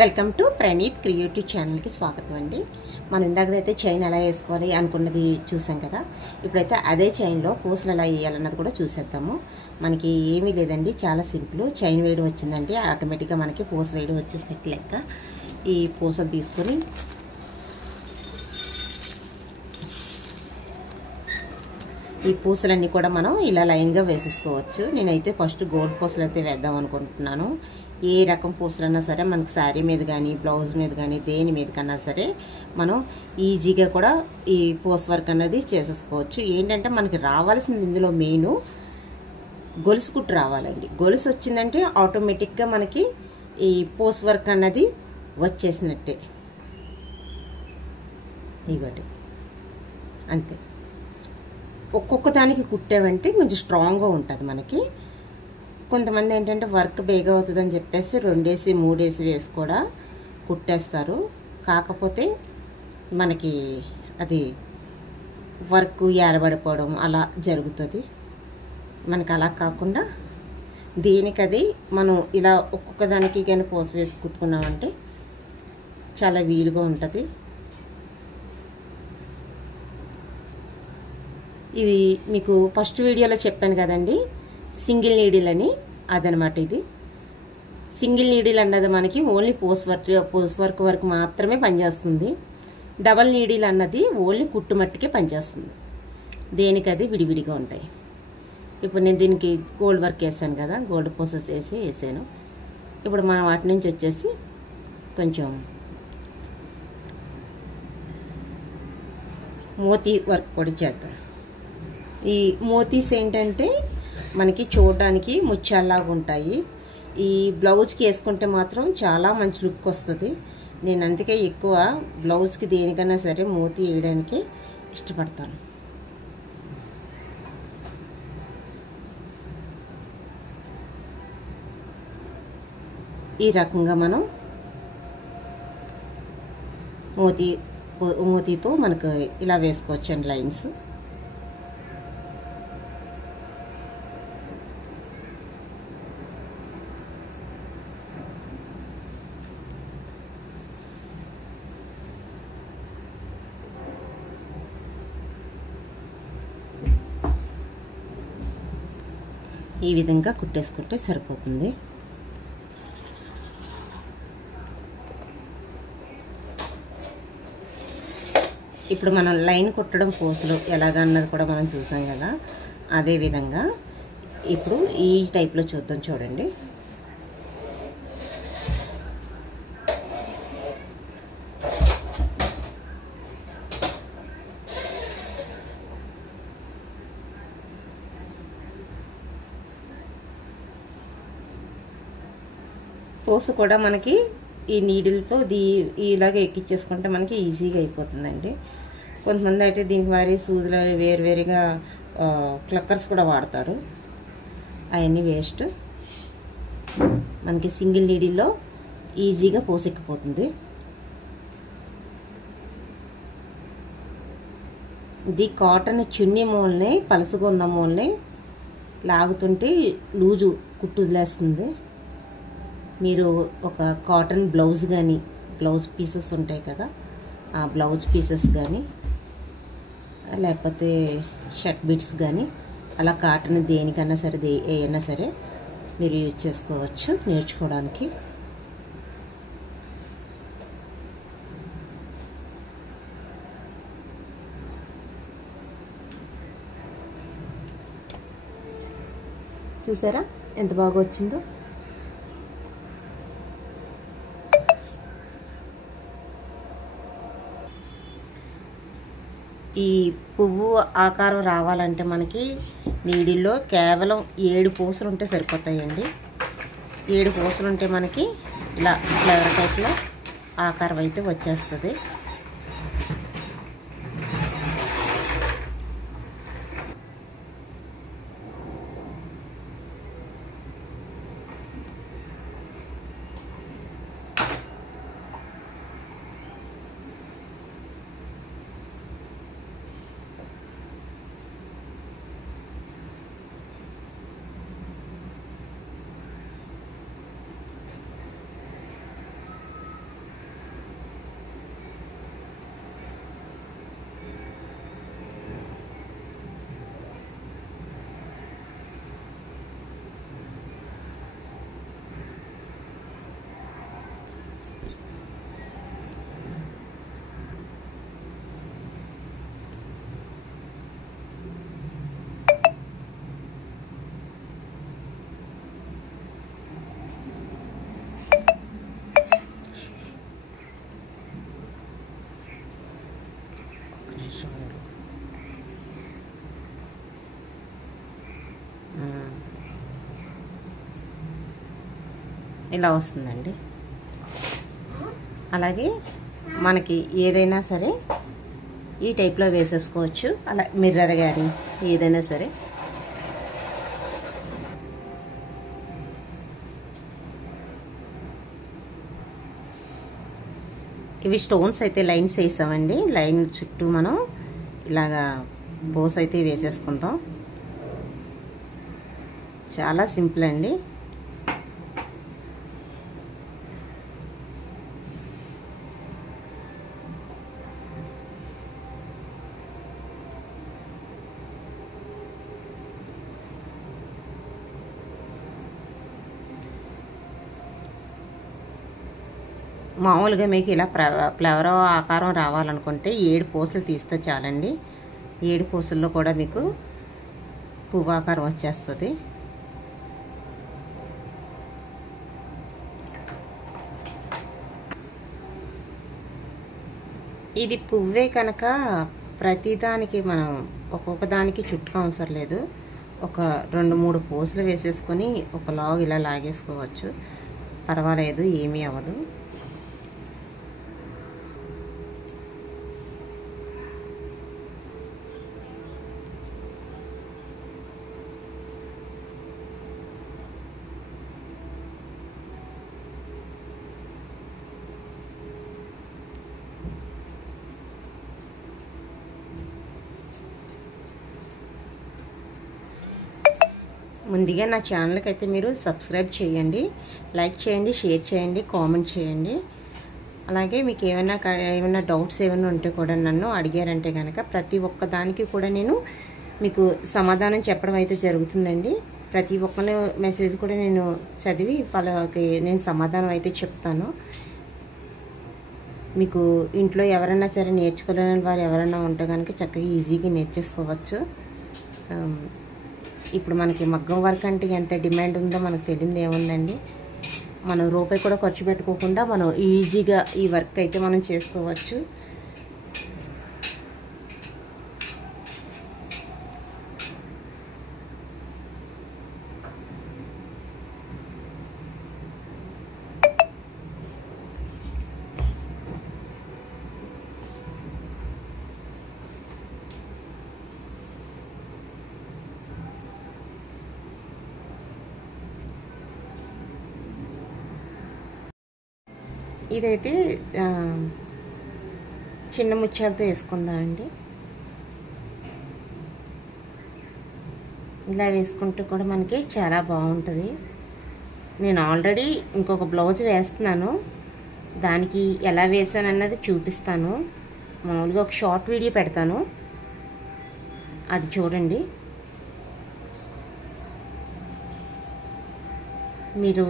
Welcome to Praneeth creative ఛానల్కి స్వాగతం అండి. మనం ఇందాకైతే చైన్ ఎలా వేసుకోవాలి అనుకున్నది చూసాం కదా. ఇప్పుడైతే అదే చైన్లో పూసలు ఎలా వేయాలన్నది కూడా చూసేద్దాము. మనకి ఏమీ లేదండి, చాలా సింపుల్. చైన్ వేయడం వచ్చిందంటే ఆటోమేటిక్గా మనకి పూస వేయడం వచ్చేసినట్టు లెక్క. ఈ పూసలు తీసుకొని ఈ పూసలన్నీ కూడా మనం ఇలా లైన్గా వేసేసుకోవచ్చు. నేనైతే ఫస్ట్ గోల్డ్ పూసలు అయితే వేద్దాం అనుకుంటున్నాను. ఏ రకం పూసలన్నా సరే మనకి శారీ మీద కానీ బ్లౌజ్ మీద కానీ దేని మీద కన్నా సరే మనం ఈజీగా కూడా ఈ పూస వర్క్ అనేది చేసేసుకోవచ్చు. ఏంటంటే మనకి రావాల్సింది ఇందులో మెయిన్ గొలుసు కుట్టు రావాలండి. గొలుసు వచ్చిందంటే ఆటోమేటిక్గా మనకి ఈ పూస వర్క్ అన్నది వచ్చేసినట్టే. ఇవ్వండి, అంతే. ఒక్కొక్క దానికి కుట్టామంటే కొంచెం స్ట్రాంగ్గా ఉంటుంది మనకి. కొంతమంది ఏంటంటే వర్క్ బేగా అవుతుందని చెప్పేసి 2 వేసి 3 వేసి వేసి కూడా కుట్టేస్తారు. కాకపోతే మనకి అది వర్క్ ఏరబడిపోవడం అలా జరుగుతుంది. మనకి అలా కాకుండా దేనికది మనం ఇలా ఒక్కొక్క దానికి కానీ పూస వేసి కుట్టుకున్నామంటే చాలా వీలుగా ఉంటుంది. ఇది మీకు ఫస్ట్ వీడియోలో చెప్పాను కదండి, సింగిల్ నీడిల్ అని. అదనమాట ఇది సింగిల్ నీడిల్ అన్నది మనకి ఓన్లీ పూస వర్క్ వరకు మాత్రమే పనిచేస్తుంది. డబల్ నీడిల్ అన్నది ఓన్లీ కుట్టు మట్టుకే పనిచేస్తుంది. దేనికది విడివిడిగా ఉంటాయి. ఇప్పుడు నేను దీనికి గోల్డ్ వర్క్ వేసాను కదా, గోల్డ్ పూసెస్ వేసాను. ఇప్పుడు మనం వాటి నుంచి వచ్చేసి కొంచెం మోతీ వర్క్ కూడా చేద్దాం. ఈ మోతీస్ ఏంటంటే మనకి చూడడానికి ముత్యాల్లాగా ఉంటాయి. ఈ బ్లౌజ్కి వేసుకుంటే మాత్రం చాలా మంచి లుక్ వస్తుంది. నేను అందుకే ఎక్కువ బ్లౌజ్కి దేనికన్నా సరే మోతీ వేయడానికి ఇష్టపడతాను. ఈ రకంగా మనం మోతీతో మనకు ఇలా వేసుకోవచ్చండి లైన్స్. ఈ విధంగా కుట్టేసుకుంటే సరిపోతుంది. ఇప్పుడు మనం లైన్ కుట్టడం పూసలు ఎలాగన్నది కూడా మనం చూసాం కదా. అదే విధంగా ఇప్పుడు ఈ టైప్లో చూద్దాం. చూడండి, పూస కూడా మనకి ఈ నీడిల్తో ఇలాగ ఎక్కించేసుకుంటే మనకి ఈజీగా అయిపోతుందండి. కొంతమంది అయితే దీనికి వారి సూదులు వేరువేరుగా క్లక్కర్స్ కూడా వాడతారు. అవన్నీ వేస్ట్. మనకి సింగిల్ నీడిల్లో ఈజీగా పూస ఎక్కిపోతుంది. ఇది కాటన్ చున్నీ మూలని పలసగా ఉన్న మూలని లాగుతుంటే లూజు కుట్టు వదిలేస్తుంది. మీరు ఒక కాటన్ బ్లౌజ్ కానీ బ్లౌజ్ పీసెస్ ఉంటాయి కదా, ఆ బ్లౌజ్ పీసెస్ కానీ లేకపోతే షర్ట్ బిట్స్ కానీ అలా కాటన్ దేనికన్నా సరే ఏదైనా సరే మీరు యూజ్ చేసుకోవచ్చు నేర్చుకోవడానికి. చూసారా ఎంత బాగా వచ్చిందో. ఈ పువ్వు ఆకారం రావాలంటే మనకి నీడిల్లో కేవలం 7 పూసలు ఉంటే సరిపోతాయండి. 7 పూసలు ఉంటే మనకి ఇలా ఫ్లవర్ టైప్లో ఆకారం అయితే వచ్చేస్తుంది. ఇలా వస్తుందండి. అలాగే మనకి ఏదైనా సరే ఈ టైప్లో వేసేసుకోవచ్చు. అలా మిర్రర్ కానీ ఏదైనా సరే. ఇవి స్టోన్స్ అయితే లైన్స్ వేసామండి. లైన్ చుట్టూ మనం ఇలాగా బోస్ అయితే వేసేసుకుందాం. చాలా సింపుల్ అండి. మామూలుగా మీకు ఇలా ఫ్లవర్ ఆకారం రావాలనుకుంటే 7 పూసలు తీస్తే చాలండి. 7 పూసల్లో కూడా మీకు పువ్వు ఆకారం వచ్చేస్తుంది. ఇది పువ్వే కనుక ప్రతిదానికి మనం ఒక్కొక్క దానికి చుట్టుకు అవసరం లేదు. ఒక 2-3 పూసలు వేసేసుకొని ఒక లాగ్ ఇలా లాగేసుకోవచ్చు. పర్వాలేదు, ఏమీ అవ్వదు. ముందుగా నా ఛానల్కి అయితే మీరు సబ్స్క్రైబ్ చేయండి, లైక్ చేయండి, షేర్ చేయండి, కామెంట్ చేయండి. అలాగే మీకు ఏమైనా డౌట్స్ ఏమైనా ఉంటే కూడా నన్ను అడిగారంటే కనుక ప్రతి ఒక్క దానికి కూడా నేను మీకు సమాధానం చెప్పడం అయితే జరుగుతుందండి. ప్రతి ఒక్క మెసేజ్ కూడా నేను చదివి వాళ్ళకి నేను సమాధానం అయితే చెప్తాను. మీకు ఇంట్లో ఎవరైనా సరే నేర్చుకోలేని వారు ఎవరైనా ఉంటే కనుక చక్కగా ఈజీగా నేర్చేసుకోవచ్చు. ఇప్పుడు మనకి మగ్గం వర్క్ అంటే ఎంత డిమాండ్ ఉందో మనకు తెలియదు ఏముందండి. మనం రూపాయి కూడా ఖర్చు పెట్టుకోకుండా మనం ఈజీగా ఈ వర్క్ అయితే మనం చేసుకోవచ్చు. ఇదైతే చిన్న ముత్యాలతో వేసుకుందాం అండి. ఇలా వేసుకుంటూ కూడా మనకి చాలా బాగుంటుంది. నేను ఆల్రెడీ ఇంకొక బ్లౌజ్ వేస్తున్నాను, దానికి ఎలా వేసాను అన్నది చూపిస్తాను. మామూలుగా ఒక షార్ట్ వీడియో పెడతాను, అది చూడండి. మీరు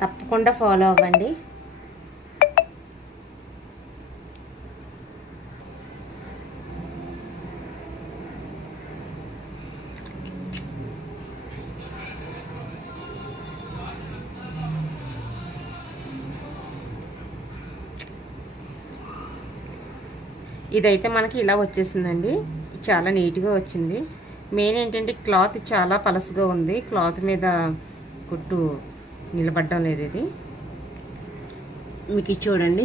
తప్పకుండా ఫాలో అవ్వండి. ఇదైతే మనకి ఇలా వచ్చేసిందండి. చాలా నీట్గా వచ్చింది. మెయిన్ ఏంటంటే క్లాత్ చాలా పలసగా ఉంది. క్లాత్ మీద కుట్టు నిలబడడం లేదు. ఇది మీకు చూడండి,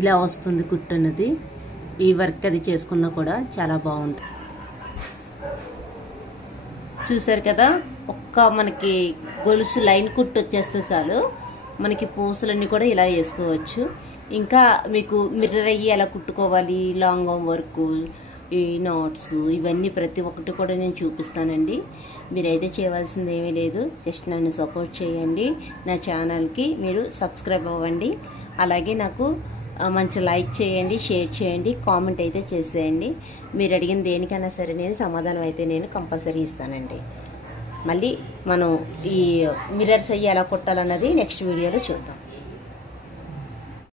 ఇలా వస్తుంది కుట్టు అన్నది. ఈ వర్క్ అది చేసుకున్నా కూడా చాలా బాగుంటుంది. చూసారు కదా, ఒక్క మనకి గొలుసు లైన్ కుట్టు వచ్చేస్తే చాలు మనకి పూసలన్నీ కూడా ఇలా వేసుకోవచ్చు. ఇంకా మీకు మిర్రర్ అయ్యి ఎలా కుట్టుకోవాలి, లాంగ్ వర్క్, ఈ నాట్స్, ఇవన్నీ ప్రతి ఒక్కటి కూడా నేను చూపిస్తానండి. మీరైతే చేయవలసింది ఏమీ లేదు, జస్ట్ నన్ను సపోర్ట్ చేయండి. నా ఛానల్కి మీరు సబ్స్క్రైబ్ అవ్వండి. అలాగే నాకు మంచి లైక్ చేయండి, షేర్ చేయండి, కామెంట్ అయితే చేసేయండి. మీరు అడిగిన దేనికైనా సరే నేను సమాధానం అయితే నేను కంపల్సరీ ఇస్తానండి. మళ్ళీ మనం ఈ మిర్రర్స్ అయ్యి ఎలా కుట్టాలన్నది నెక్స్ట్ వీడియోలో చూద్దాం.